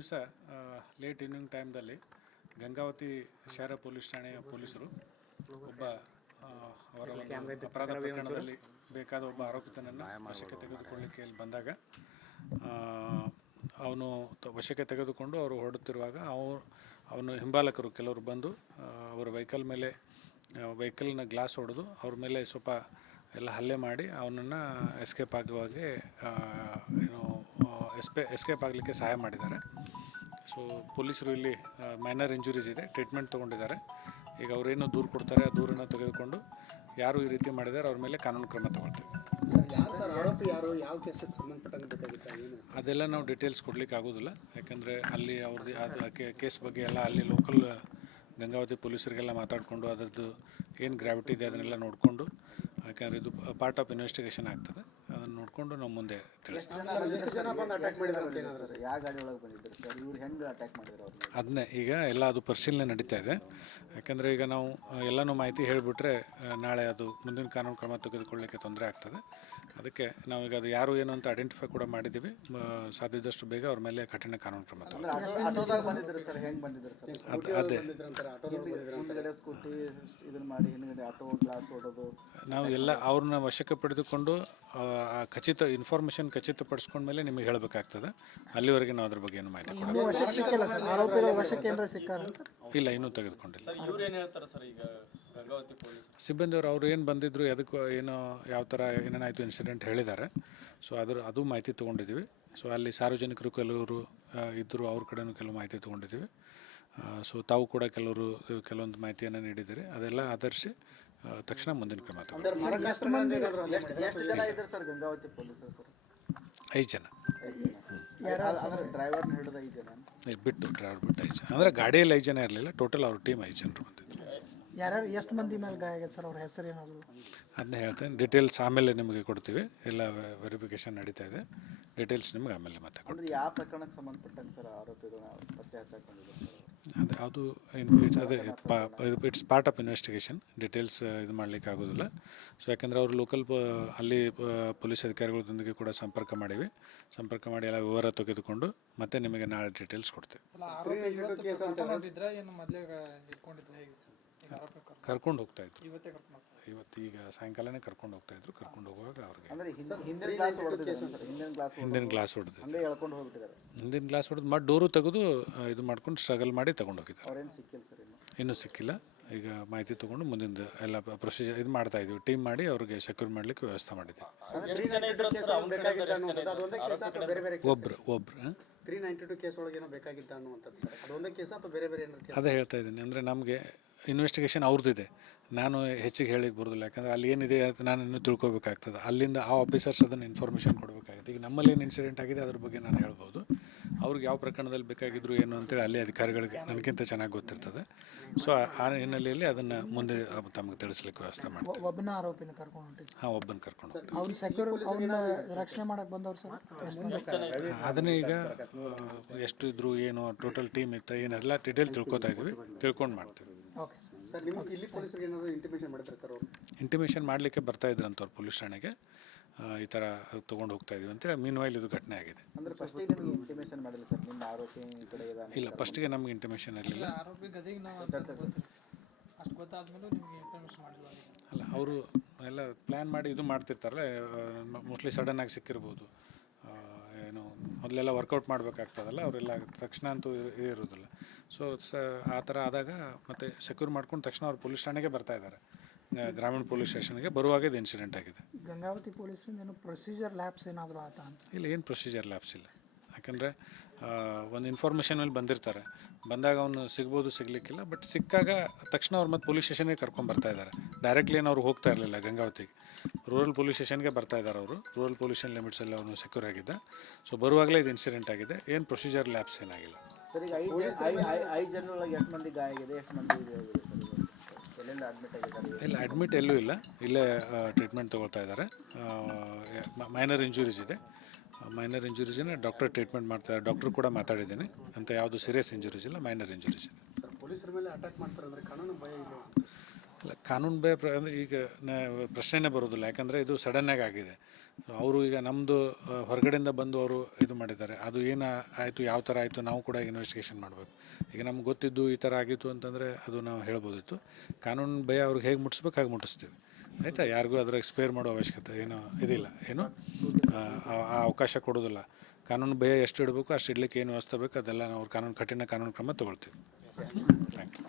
ದಿವಸ late evening ಟೈಮ್ದಲ್ಲಿ Gangavathi ಶಹರ police ಠಾಣೆಯ ಪೊಲೀಸರು ಒಬ್ಬ ಅವರ ಒಂದು ಅಪರಾಧ ಪ್ರಕರಣದಲ್ಲಿ ಬೇಕಾದ ಒಬ್ಬ ಆರೋಪಿತನನ್ನು ವಶಕ್ಕೆ ತೆಗೆದುಕೊಳ್ಳಿಕ್ಕೆ ಇಲ್ಲಿ ಬಂದಾಗ ಅವನು ವಶಕ್ಕೆ ತೆಗೆದುಕೊಂಡು ಅವರು ಹೊರಡುತ್ತಿರುವಾಗ ಅವನು ಹಿಂಬಾಲಕರು ಕೆಲವರು ಬಂದು ಅವರ ವೆಹಿಕಲ್ನ ಗ್ಲಾಸ್ ಹೊಡೆದು ಅವ್ರ ಮೇಲೆ ಸ್ವಲ್ಪ ಎಲ್ಲ ಹಲ್ಲೆ ಮಾಡಿ ಅವನನ್ನು ಎಸ್ಕೇಪ್ ಆಗುವಾಗೆ ಎಸ್ಕೇಪ್ ಆಗಲಿಕ್ಕೆ ಸಹಾಯ ಮಾಡಿದ್ದಾರೆ. ಸೊ ಪೊಲೀಸರು ಇಲ್ಲಿ ಮೈನರ್ ಇಂಜುರೀಸ್ ಇದೆ, ಟ್ರೀಟ್ಮೆಂಟ್ ತೊಗೊಂಡಿದ್ದಾರೆ. ಈಗ ಅವರೇನು ದೂರು ಕೊಡ್ತಾರೆ ಆ ದೂರನ್ನು ತೆಗೆದುಕೊಂಡು ಯಾರು ಈ ರೀತಿ ಮಾಡಿದ್ದಾರೆ ಅವ್ರ ಮೇಲೆ ಕಾನೂನು ಕ್ರಮ ತಗೊಳ್ತೀವಿ. ಅದೆಲ್ಲ ನಾವು ಡೀಟೇಲ್ಸ್ ಕೊಡಲಿಕ್ಕೆ ಆಗೋದಿಲ್ಲ, ಯಾಕಂದರೆ ಅಲ್ಲಿ ಅವ್ರದ್ದು ಅದು ಕೇಸ್ ಬಗ್ಗೆ ಎಲ್ಲ ಅಲ್ಲಿ ಲೋಕಲ್ ಗಂಗಾವತಿ ಪೊಲೀಸರಿಗೆಲ್ಲ ಮಾತಾಡಿಕೊಂಡು ಅದರದ್ದು ಏನು ಗ್ರಾವಿಟಿ ಇದೆ ಅದನ್ನೆಲ್ಲ ನೋಡಿಕೊಂಡು, ಯಾಕಂದರೆ ಇದು ಪಾರ್ಟ್ ಆಫ್ ಇನ್ವೆಸ್ಟಿಗೇಷನ್ ಆಗ್ತದೆ, ಅದನ್ನು ನೋಡಿಕೊಂಡು ನಾವು ಮುಂದೆ ತಿಳಿಸ್ತೀವಿ. ಅದನ್ನೇ ಈಗ ಎಲ್ಲ ಅದು ಪರಿಶೀಲನೆ ನಡೀತಾ ಇದೆ. ಯಾಕಂದರೆ ಈಗ ನಾವು ಎಲ್ಲನೂ ಮಾಹಿತಿ ಹೇಳಿಬಿಟ್ರೆ ನಾಳೆ ಅದು ಮುಂದಿನ ಕಾನೂನು ಕ್ರಮ ತೆಗೆದುಕೊಳ್ಳಲಿಕ್ಕೆ ತೊಂದರೆ ಆಗ್ತದೆ. ಅದಕ್ಕೆ ನಾವೀಗ ಅದು ಯಾರು ಏನು ಅಂತ ಐಡೆಂಟಿಫೈ ಕೂಡ ಮಾಡಿದ್ದೀವಿ. ಸಾಧ್ಯದಷ್ಟು ಬೇಗ ಅವ್ರ ಮೇಲೆ ಕಠಿಣ ಕಾನೂನು ಕ್ರಮ ನಾವು ಎಲ್ಲ ಅವ್ರನ್ನ ವಶಕ್ಕೆ ಪಡೆದುಕೊಂಡು ಖಚಿತ ಇನ್ಫಾರ್ಮೇಷನ್ ಖಚಿತಪಡಿಸ್ಕೊಂಡ್ಮೇಲೆ ನಿಮಗೆ ಹೇಳಬೇಕಾಗ್ತದೆ. ಅಲ್ಲಿವರೆಗೆ ನಾವು ಅದ್ರ ಬಗ್ಗೆ ಏನು ಮಾಹಿತಿ ಇಲ್ಲ, ಇನ್ನೂ ತೆಗೆದುಕೊಂಡಿಲ್ಲ. ಸಿಬ್ಬಂದಿಯವರು ಅವ್ರು ಏನು ಬಂದಿದ್ರು, ಅದಕ್ಕೂ ಏನೋ ಯಾವ ಥರ ಏನೇನಾಯಿತು ಇನ್ಸಿಡೆಂಟ್ ಹೇಳಿದ್ದಾರೆ. ಸೊ ಅದು ಮಾಹಿತಿ ತೊಗೊಂಡಿದ್ದೀವಿ. ಸೊ ಅಲ್ಲಿ ಸಾರ್ವಜನಿಕರು ಕೆಲವರು ಇದ್ದರು, ಅವ್ರ ಕಡೆಯೂ ಕೆಲವು ಮಾಹಿತಿ ತೊಗೊಂಡಿದ್ದೀವಿ. ಸೊ ತಾವು ಕೂಡ ಕೆಲವೊಂದು ಮಾಹಿತಿಯನ್ನು ನೀಡಿದ್ದೀರಿ. ಅದೆಲ್ಲ ಆಧರಿಸಿ ತಕ್ಷಣ ಮುಂದಿನ ಕ್ರಮ ತಗೊಂಡು 5 ಜನ ಬಿಟ್ಟು ಡ್ರೈವರ್ ಬಿಟ್ಟು 5 ಜನ, ಅಂದರೆ ಗಾಡಿಯಲ್ಲಿ 5 ಜನ ಇರಲಿಲ್ಲ, ಟೋಟಲ್ ಅವ್ರ ಟೀಮ್ 5 ಜನರು ಬಂದಿದ್ರು. ಯಾರ್ಯಾರು ಎಷ್ಟು ಮಂದಿ ಮೇಲೆ ಗಾಯ ಆಗಿದೆ ಸರ್? ಅವ್ರ ಹೆಸರು ಏನಾದರೂ ಅದನ್ನ ಹೇಳ್ತೇನೆ, ಡೀಟೇಲ್ಸ್ ಆಮೇಲೆ ನಿಮಗೆ ಕೊಡ್ತೀವಿ. ಎಲ್ಲ ವೆರಿಫಿಕೇಷನ್ ನಡೀತಾ ಇದೆ, ಡೀಟೇಲ್ಸ್ ನಿಮ್ಗೆ ಆಮೇಲೆ ಮತ್ತೆ ಕೊಡ್ತೀವಿ. ಯಾವ ಪ್ರಕರಣಕ್ಕೆ ಸಂಬಂಧಪಟ್ಟಂಗೆ ಸರ್ ಆರೋಪಿಗಳು ಪತ್ತೆ ಹಚ್ಚಾಕೊಂಡಿದ್ದಾರೆ? ಅದು ಯಾವುದು it's part of investigation. Details ಇದು ಮಾಡಲಿಕ್ಕೆ ಆಗೋದಿಲ್ಲ. ಸೊ ಯಾಕೆಂದರೆ ಅವರು ಲೋಕಲ್ ಅಲ್ಲಿ ಪೊಲೀಸ್ ಅಧಿಕಾರಿಗಳೊಂದಿಗೆ ಕೂಡ ಸಂಪರ್ಕ ಮಾಡಿ ಎಲ್ಲ ವಿವರ ತೆಗೆದುಕೊಂಡು ಮತ್ತೆ ನಿಮಗೆ ನಾಳೆ ಡೀಟೇಲ್ಸ್ ಕೊಡ್ತೇವೆ. ಕರ್ಕೊಂಡು ಹೋಗ್ತಾ ಇದ್ರು ಇವತ್ತು, ಈಗ ಸಾಯಂಕಾಲನೇ ಕರ್ಕೊಂಡು ಹೋಗ್ತಾ ಇದ್ರು. ಕರ್ಕೊಂಡು ಹೋಗುವಾಗ ಅವ್ರಿಗೆ ಹಿಂದಿನ ಗ್ಲಾಸ್ ಹೊಡೆದು ಮತ್ತೆ ಡೋರು ತೆಗೆದು ಇದು ಮಾಡ್ಕೊಂಡು ಸ್ಟ್ರಗಲ್ ಮಾಡಿ ತಗೊಂಡು ಹೋಗಿದ್ದಾರೆ. ಇನ್ನೂ ಸಿಕ್ಕಿಲ್ಲ. ಈಗ ಮಾಹಿತಿ ತೊಗೊಂಡು ಮುಂದಿನ ಎಲ್ಲ ಪ್ರೊಸೀಜರ್ ಇದು ಮಾಡ್ತಾ ಇದ್ದೀವಿ. ಟೀಮ್ ಮಾಡಿ ಅವ್ರಿಗೆ ಸೆಕ್ಯೂರ್ ಮಾಡಲಿಕ್ಕೆ ವ್ಯವಸ್ಥೆ ಮಾಡಿದ್ದೀವಿ. ಒಬ್ರು 392 ಕೇಸ್ ಒಳಗೆ ಏನೋ ಬೇಕಾಗಿದ್ದ ಅನ್ನುವಂಥದ್ದು ಸರ್, ಅದೊಂದೇ ಕೇಸ್ ಅಥವಾ ಬೇರೆ ಬೇರೆ ಏನಾದ್ರು? ಅದೇ ಹೇಳ್ತಾ ಇದ್ದೀನಿ, ಅಂದರೆ ನಮಗೆ ಇನ್ವೆಸ್ಟಿಗೇಷನ್ ಅವ್ರದ್ದಿದೆ, ನಾನು ಹೆಚ್ಚಿಗೆ ಹೇಳಿಕ್ಕೆ ಬರೋದಿಲ್ಲ. ಯಾಕಂದರೆ ಅಲ್ಲಿ ಏನಿದೆ ಅದು ನಾನು ಇನ್ನೂ ತಿಳ್ಕೊಬೇಕಾಗ್ತದೆ. ಅಲ್ಲಿಂದ ಆ ಆಫೀಸರ್ಸ್ ಅದನ್ನು ಇನ್ಫಾರ್ಮೇಷನ್ ಕೊಡಬೇಕಾಗುತ್ತೆ. ಈಗ ನಮ್ಮಲ್ಲಿ ಏನು ಇನ್ಸಿಡೆಂಟ್ ಆಗಿದೆ ಅದ್ರ ಬಗ್ಗೆ ನಾನು ಹೇಳ್ಬೋದು. ಅವ್ರಿಗೆ ಯಾವ ಪ್ರಕರಣದಲ್ಲಿ ಬೇಕಾಗಿದ್ರು ಏನು ಅಂತೇಳಿ ಅಲ್ಲಿ ಅಧಿಕಾರಿಗಳಿಗೆ ನನಗಿಂತ ಚೆನ್ನಾಗಿ ಗೊತ್ತಿರ್ತದೆ. ಸೊ ಆ ಹಿನ್ನೆಲೆಯಲ್ಲಿ ಅದನ್ನು ಮುಂದೆ ತಮಗೆ ತಿಳಿಸ್ಲಿಕ್ಕೆ ವ್ಯವಸ್ಥೆ ಮಾಡ್ತೀವಿ. ಒಬ್ಬನ ಆರೋಪಿನ ಕರ್ಕೊಂಡು ಹೊಂಟಿದ್ದು? ಹಾಂ, ಒಬ್ಬನ ಕರ್ಕೊಂಡು ಅವ್ರು ಸೆಕ್ಯೂರ್ ಅವ್ರನ್ನ ರಕ್ಷಣೆ ಮಾಡಕ್ಕೆ ಬಂದವ್ರು ಸರ್? ಅದನ್ನೇ ಈಗ ಎಷ್ಟು ಇದ್ರು, ಏನು ಟೋಟಲ್ ಟೀಮ್ ಇತ್ತು, ಏನೆಲ್ಲ ಡೀಟೇಲ್ ತಿಳ್ಕೊಂಡು ಮಾಡ್ತೀವಿ. ಓಕೆ ಸರ್, ನಿಮಗೆ ಇಲ್ಲಿ ಪೊಲೀಸರಿಗೆ ಏನಾದರೂ ಇಂಟಿಮೇಷನ್ ಮಾಡಿದ್ರೆ ಸರ್? ಅವರು ಇಂಟಿಮೇಷನ್ ಮಾಡಲಿಕ್ಕೆ ಬರ್ತಾ ಇದ್ರಂತ ಅವ್ರು ಪೊಲೀಸ್ ಠಾಣೆಗೆ, ಈ ಥರ ತೊಗೊಂಡು ಹೋಗ್ತಾ ಇದೀವಿ ಅಂತೇಳಿ. ಮೀನ್ವೈಲ್ ಇದು ಘಟನೆ ಆಗಿದೆ. ಅಂದರೆ ಫಸ್ಟಿಗೆ ನಿಮಗೆ ಇಂಟಿಮೇಷನ್ ಮಾಡಿಲ್ಲ ಸರ್ ನಿಮ್ಮ ಆರೋಪಿ ಈ ಕಡೆ ಇದ್ದಾನೆ? ಇಲ್ಲ, ಫಸ್ಟಿಗೆ ನಮಗೆ ಇಂಟಿಮೇಷನ್ ಇರಲಿಲ್ಲ. ಅಲ್ಲ, ಅವರು ಎಲ್ಲ ಪ್ಲ್ಯಾನ್ ಮಾಡಿ ಇದು ಮಾಡ್ತಿರ್ತಾರಲ್ಲ, ಮೋಸ್ಟ್ಲಿ ಸಡನ್ನಾಗಿ ಸಿಕ್ಕಿರ್ಬೋದು. ಏನು ಮೊದಲೆಲ್ಲ ವರ್ಕೌಟ್ ಮಾಡಬೇಕಾಗ್ತದಲ್ಲ, ಅವರೆಲ್ಲ ತಕ್ಷಣ ಅಂತೂ ಇರೋದಿಲ್ಲ. ಸೊ ಆ ಥರ ಆದಾಗ ಮತ್ತೆ ಸೆಕ್ಯೂರ್ ಮಾಡ್ಕೊಂಡು ತಕ್ಷಣ ಅವ್ರು ಪೊಲೀಸ್ ಠಾಣೆಗೆ ಬರ್ತಾ ಇದ್ದಾರೆ, ಗ್ರಾಮೀಣ ಪೊಲೀಸ್ ಸ್ಟೇಷನ್ಗೆ ಬರುವಾಗ ಇದು ಇನ್ಸಿಡೆಂಟ್ ಆಗಿದೆ. ಗಂಗಾವತಿ ಪೊಲೀಸರಿಂದ ಏನು ಪ್ರೊಸೀಜರ್ ಲ್ಯಾಬ್ಸ್ ಏನಾದರೂ ಆಯ್ತಾ ಅಂತ? ಇಲ್ಲ, ಏನು ಪ್ರೊಸೀಜರ್ ಲ್ಯಾಬ್ಸ್ ಇಲ್ಲ. ಯಾಕಂದರೆ ಒಂದು ಇನ್ಫಾರ್ಮೇಷನ್ ಮೇಲೆ ಬಂದಿರ್ತಾರೆ, ಬಂದಾಗ ಅವನು ಸಿಗ್ಬೋದು, ಸಿಗಲಿಕ್ಕಿಲ್ಲ. ಬಟ್ ಸಿಕ್ಕಾಗ ತಕ್ಷಣ ಅವ್ರು ಮತ್ತೆ ಪೊಲೀಸ್ ಸ್ಟೇಷನ್ಗೆ ಕರ್ಕೊಂಡ್ಬರ್ತಾ ಇದ್ದಾರೆ. ಡೈರೆಕ್ಟ್ಲಿ ಏನು ಅವ್ರು ಹೋಗ್ತಾ ಇರಲಿಲ್ಲ ಗಂಗಾವತಿಗೆ, ರೂರಲ್ ಪೊಲೀಸ್ ಸ್ಟೇಷನ್ಗೆ ಬರ್ತಾ ಇದ್ದಾರೆ ಅವರು. ರೂರಲ್ ಪೊಲೀಸ್ ಸ್ಟೇಷನ್ ಲಿಮಿಟ್ಸಲ್ಲಿ ಅವನು ಸೆಕ್ಯೂರ್ ಆಗಿದ್ದ. ಸೊ ಬರುವಾಗಲೇ ಇದು ಇನ್ಸಿಡೆಂಟ್ ಆಗಿದೆ. ಏನು ಪ್ರೊಸೀಜರ್ ಲ್ಯಾಬ್ಸ್ ಏನಾಗಿಲ್ಲ. ಸರ್, ಈಗ 5 ಜನರೊಳಗೆ ಎಷ್ಟು ಮಂದಿ ಗಾಯ ಆಗಿದೆ, ಎಷ್ಟು ಮಂದಿ ಎಲ್ಲಿಂದ ಅಡ್ಮಿಟ್ ಆಗಿದ್ದಾರೆ? ಇಲ್ಲ, ಅಡ್ಮಿಟ್ ಎಲ್ಲೂ ಇಲ್ಲ, ಇಲ್ಲೇ ಟ್ರೀಟ್ಮೆಂಟ್ ತೊಗೊಳ್ತಾ ಇದ್ದಾರೆ. ಮೈನರ್ ಇಂಜುರೀಸ್ ಇದೆ. ಮೈನರ್ ಇಂಜುರೀಸಿನ ಡಾಕ್ಟರ್ ಟ್ರೀಟ್ಮೆಂಟ್ ಮಾಡ್ತಾರೆ. ಡಾಕ್ಟ್ರು ಕೂಡ ಮಾತಾಡಿದ್ದೀನಿ, ಅಂತ ಯಾವುದು ಸೀರಿಯಸ್ ಇಂಜುರೀಸ್ ಇಲ್ಲ, ಮೈನರ್ ಇಂಜುರೀಸ್ ಇದೆ. ಪೊಲೀಸರ ಮೇಲೆ ಅಟ್ಯಾಕ್ ಮಾಡ್ತಾರೆ ಅಂದರೆ ಕಾನೂನು ಭಯ ಇದೆ? ಅಲ್ಲ, ಕಾನೂನು ಅಂದರೆ ಈಗ ಪ್ರಶ್ನೆನೇ ಬರೋದಿಲ್ಲ, ಯಾಕಂದರೆ ಇದು ಸಡನ್ನಾಗಿ ಆಗಿದೆ. ಸೊ ಅವರು ಈಗ ನಮ್ಮದು ಹೊರಗಡೆಯಿಂದ ಬಂದು ಅವರು ಇದು ಮಾಡಿದ್ದಾರೆ, ಅದು ಏನು ಆಯಿತು, ಯಾವ ಥರ ಆಯಿತು, ನಾವು ಕೂಡ ಇನ್ವೆಸ್ಟಿಗೇಷನ್ ಮಾಡಬೇಕು. ಈಗ ನಮ್ಗೆ ಗೊತ್ತಿದ್ದು ಈ ಥರ ಆಗಿತ್ತು ಅಂತಂದರೆ ಅದು ನಾವು ಹೇಳ್ಬೋದಿತ್ತು. ಕಾನೂನು ಭಯ ಅವ್ರಿಗೆ ಹೇಗೆ ಮುಟ್ಟಿಸ್ಬೇಕು ಹಾಗೆ ಮುಟ್ಟಿಸ್ತೀವಿ, ಆಯಿತಾ. ಯಾರಿಗೂ ಅದ್ರಾಗ ಸ್ಪೇರ್ ಮಾಡೋ ಅವಶ್ಯಕತೆ ಏನೋ ಇದಿಲ್ಲ, ಏನು ಆ ಅವಕಾಶ ಕೊಡೋದಿಲ್ಲ. ಕಾನೂನು ಭಯ ಎಷ್ಟು ಇಡಬೇಕು ಅಷ್ಟು ಇಡಲಿಕ್ಕೆ ಏನು ವ್ಯವಸ್ಥೆ ಬೇಕು ಅದೆಲ್ಲ ನಾವು ಕಠಿಣ ಕಾನೂನು ಕ್ರಮ ತೊಗೊಳ್ತೀವಿ. Thank you.